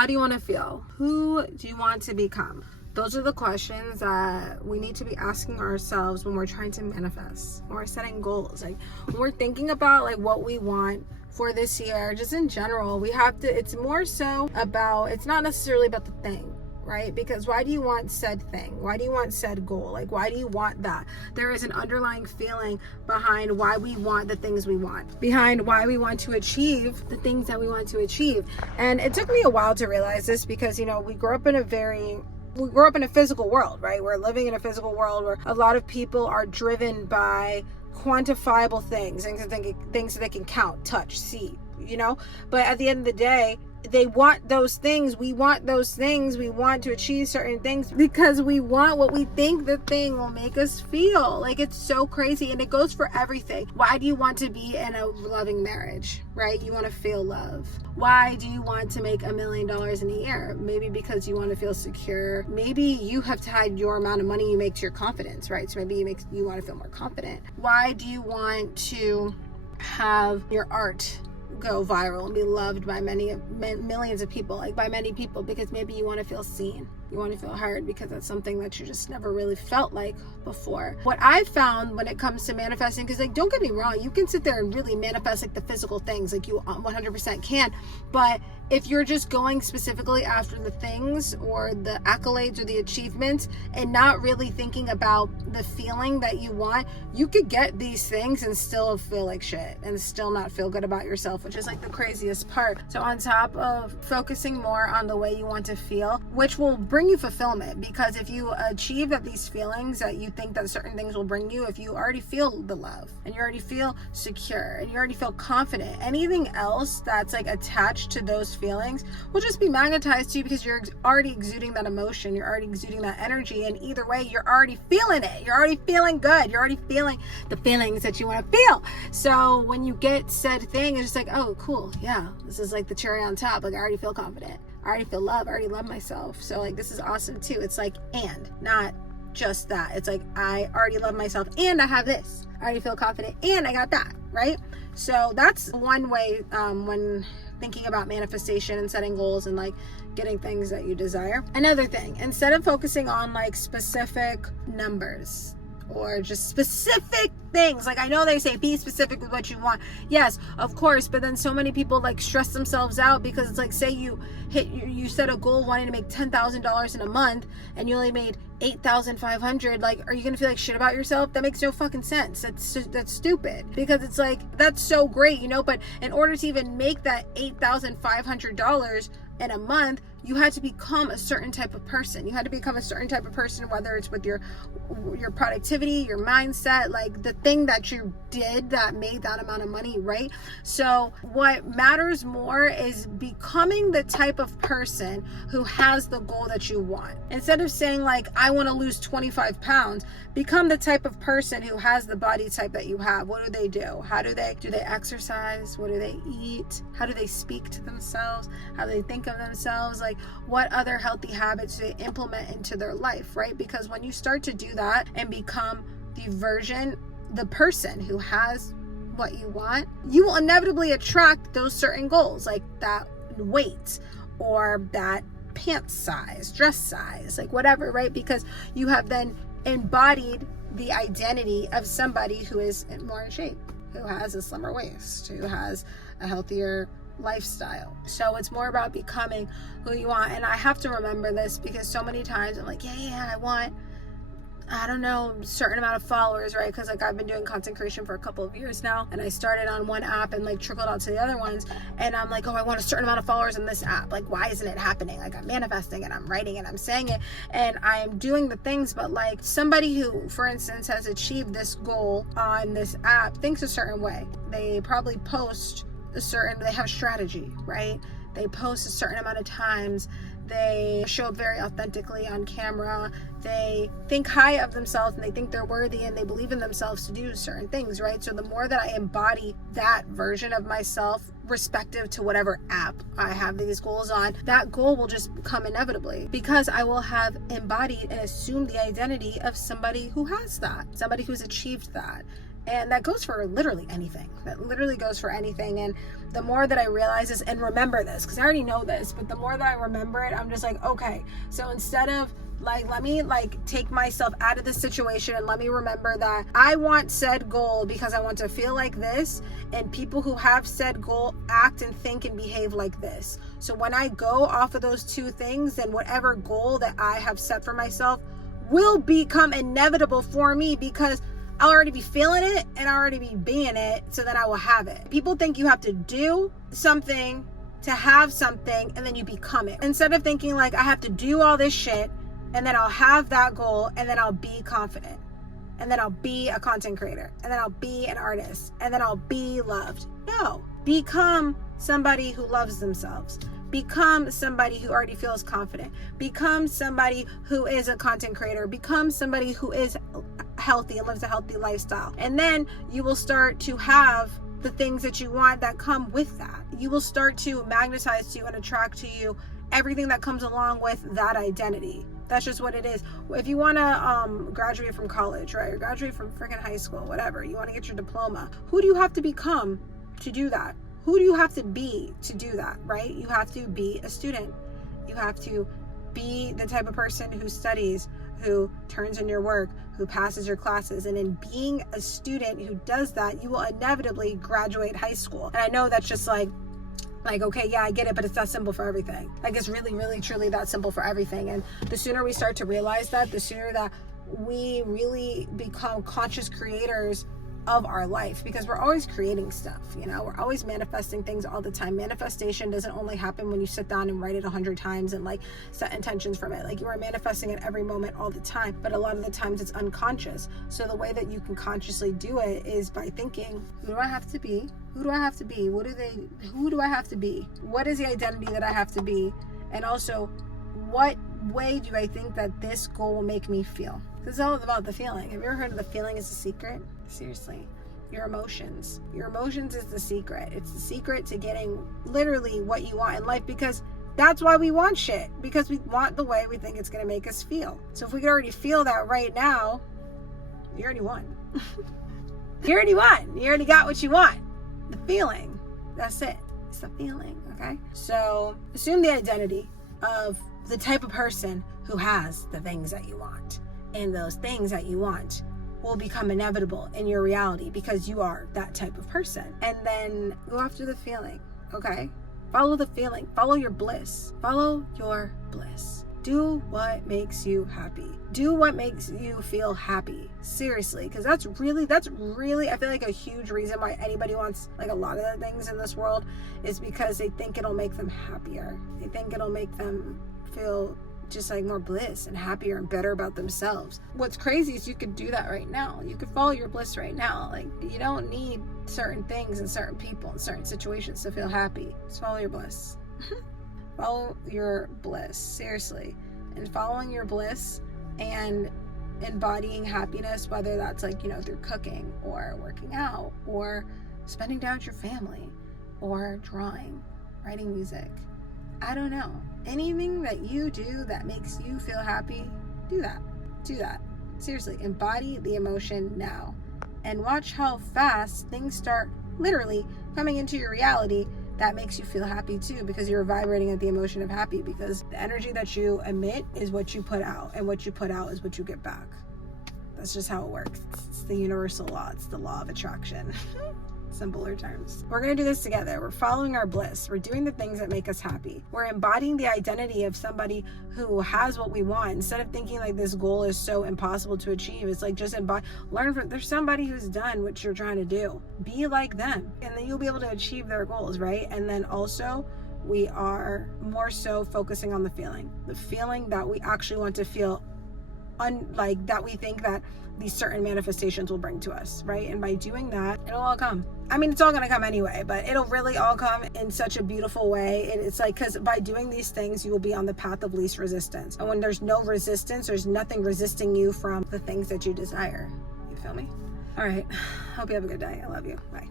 How do you want to feel? Who do you want to become? Those are the questions that we need to be asking ourselves when we're trying to manifest, when we're setting goals. Like when we're thinking about like what we want for this year, just in general, we have to, it's more so about, it's not necessarily about the thing, right? Because why do you want said thing? Why do you want said goal? Like, why do you want that? There is an underlying feeling behind why we want the things we want, behind why we want to achieve the things that we want to achieve. And it took me a while to realize this because, you know, we grew up in a physical world, right? We're living in a physical world where a lot of people are driven by quantifiable things that they can count, touch, see, you know. But at the end of the day, they want those things. We want those things. We want to achieve certain things because we want what we think the thing will make us feel. Like, it's so crazy, and it goes for everything. Why do you want to be in a loving marriage, right? You want to feel love. Why do you want to make $1 million in a year? Maybe because you want to feel secure. Maybe you have tied your amount of money you make to your confidence, right? So maybe you want to feel more confident. Why do you want to have your art go viral and be loved by millions of people, like by many people? Because maybe you want to feel seen, you want to feel heard, because that's something that you just never really felt like before. What I found when it comes to manifesting, because like, don't get me wrong, you can sit there and really manifest like the physical things, like you 100% can, but if you're just going specifically after the things or the accolades or the achievements and not really thinking about the feeling that you want, you could get these things and still feel like shit and still not feel good about yourself, which is like the craziest part. So on top of focusing more on the way you want to feel, which will bring you fulfillment, because if you achieve that these feelings that you think that certain things will bring you, if you already feel the love and you already feel secure and you already feel confident, anything else that's like attached to those feelings will just be magnetized to you, because you're already exuding that emotion, you're already exuding that energy, and either way you're already feeling it, you're already feeling good, you're already feeling the feelings that you want to feel. So when you get said thing, it's just like, oh cool, yeah, this is like the cherry on top. Like, I already feel confident, I already feel love, I already love myself, so like this is awesome too. It's like, and not just that, it's like I already love myself and I have this, I already feel confident and I got that, right? So that's one way when thinking about manifestation and setting goals and like getting things that you desire. Another thing, instead of focusing on like specific numbers or just specific things, like I know they say be specific with what you want, yes, of course, but then so many people like stress themselves out because it's like, say you set a goal wanting to make $10,000 in a month and you only made $8,500. Like, are you gonna feel like shit about yourself? That makes no fucking sense. That's stupid, because it's like, that's so great, you know, but in order to even make that $8,500 in a month, you had to become a certain type of person. You had to become a certain type of person, whether it's with your productivity, your mindset, like the thing that you did that made that amount of money, right? So what matters more is becoming the type of person who has the goal that you want. Instead of saying like, I want to lose 25 pounds, become the type of person who has the body type that you have. What do they do? How do they exercise? What do they eat? How do they speak to themselves? How do they think of themselves? Like, what other healthy habits do they implement into their life, right? Because when you start to do that and become the person who has what you want, you will inevitably attract those certain goals, like that weight or that pants size, dress size, like whatever, right? Because you have then embodied the identity of somebody who is more in shape, who has a slimmer waist, who has a healthier lifestyle. So it's more about becoming who you want. And I have to remember this, because so many times I'm like, I want, I don't know, a certain amount of followers, right? Because like I've been doing content creation for a couple of years now, and I started on one app and like trickled out to the other ones, and I'm like, oh, I want a certain amount of followers in this app. Like, why isn't it happening? Like, I'm manifesting and I'm writing and I'm saying it and I'm doing the things, but like somebody who, for instance, has achieved this goal on this app thinks a certain way. They probably post they have strategy, right? They post a certain amount of times. They show up very authentically on camera. They think high of themselves and they think they're worthy and they believe in themselves to do certain things, right? So the more that I embody that version of myself, respective to whatever app I have these goals on, that goal will just come inevitably, because I will have embodied and assumed the identity of somebody who has that, somebody who's achieved that. And that goes for literally anything. That literally goes for anything. And the more that I realize this and remember this, because I already know this, but the more that I remember it, I'm just like, okay, so instead of like, let me like take myself out of this situation and let me remember that I want said goal because I want to feel like this, and people who have said goal act and think and behave like this. So when I go off of those two things, then whatever goal that I have set for myself will become inevitable for me, because I'll already be feeling it and I'll already be being it, so that I will have it. People think you have to do something to have something and then you become it. Instead of thinking like, I have to do all this shit and then I'll have that goal and then I'll be confident and then I'll be a content creator and then I'll be an artist and then I'll be loved. No, become somebody who loves themselves. Become somebody who already feels confident. Become somebody who is a content creator. Become somebody who is healthy and lives a healthy lifestyle. And then you will start to have the things that you want that come with that. You will start to magnetize to you and attract to you everything that comes along with that identity. That's just what it is. If you want to graduate from college, right, or graduate from freaking high school, whatever, you want to get your diploma, who do you have to become to do that? Who do you have to be to do that, right? You have to be a student. You have to be the type of person who studies, who turns in your work, who passes your classes. And in being a student who does that, you will inevitably graduate high school. And I know that's just like, okay, yeah, I get it, but it's that simple for everything. Like, it's really, really, truly that simple for everything. And the sooner we start to realize that, the sooner that we really become conscious creators of our life, because we're always creating stuff, you know, we're always manifesting things all the time. Manifestation doesn't only happen when you sit down and write it 100 times and like set intentions from it. Like, you are manifesting at every moment all the time, but a lot of the times it's unconscious. So the way that you can consciously do it is by thinking, who do I have to be? Who do I have to be? Who do I have to be? What is the identity that I have to be? And also, what way do I think that this goal will make me feel? It's all about the feeling. Have you ever heard of the feeling is a secret? Seriously, your emotions. Your emotions is the secret. It's the secret to getting literally what you want in life, because that's why we want shit, because we want the way we think it's going to make us feel. So if we could already feel that right now, you already won. You already won. You already got what you want. The feeling. That's it. It's the feeling, okay? So assume the identity of the type of person who has the things that you want. And those things that you want will become inevitable in your reality, because you are that type of person. And then go after the feeling, okay? Follow the feeling. Follow your bliss. Follow your bliss. Do what makes you happy. Do what makes you feel happy. Seriously, because that's really, I feel like a huge reason why anybody wants like a lot of the things in this world is because they think it'll make them happier. They think it'll make them feel just like more bliss and happier and better about themselves. What's crazy is you could do that right now. You could follow your bliss right now. Like, you don't need certain things and certain people and certain situations to feel happy. Just follow your bliss. Follow your bliss, seriously. And following your bliss and embodying happiness, whether that's like, you know, through cooking or working out or spending time with your family or drawing, writing music. I don't know. Anything that you do that makes you feel happy, do that. Do that. Seriously, embody the emotion now. And watch how fast things start literally coming into your reality that makes you feel happy too, because you're vibrating at the emotion of happy, because the energy that you emit is what you put out, and what you put out is what you get back. That's just how it works. It's the universal law. It's the law of attraction. Simpler terms. We're going to do this together. We're following our bliss. We're doing the things that make us happy. We're embodying the identity of somebody who has what we want. Instead of thinking like this goal is so impossible to achieve, it's like just learn from, there's somebody who's done what you're trying to do. Be like them, and then you'll be able to achieve their goals, right? And then also, we are more so focusing on the feeling that we actually want to feel, like that we think that these certain manifestations will bring to us, right? And by doing that, it'll all come. I mean, it's all going to come anyway, but it'll really all come in such a beautiful way. And it's like, because by doing these things, you will be on the path of least resistance. And when there's no resistance, there's nothing resisting you from the things that you desire. You feel me? All right. Hope you have a good day. I love you. Bye.